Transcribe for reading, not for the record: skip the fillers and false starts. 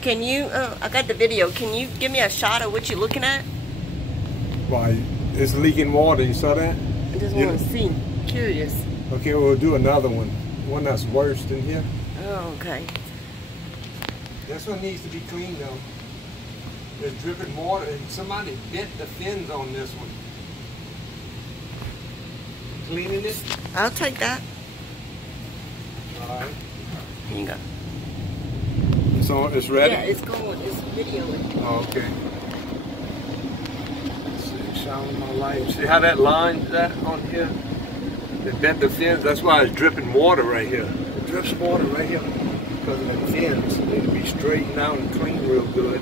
Can you, I got the video, can you give me a shot of what you're looking at? Why, it's leaking water, you saw that? I just want to see, curious. Okay, we'll do another one that's worse than here. Oh, okay. This one needs to be cleaned though. There's dripping water and somebody bent the fins on this one. Cleaning it? I'll take that. Alright. Here you go. It's ready? Yeah, it's going. It's videoing. Oh, okay. Let's see, shine my light. See how that line's that on here? They bent the fins. That's why it's dripping water right here. It drips water right here because of the fins. They need to be straightened out and cleaned real good.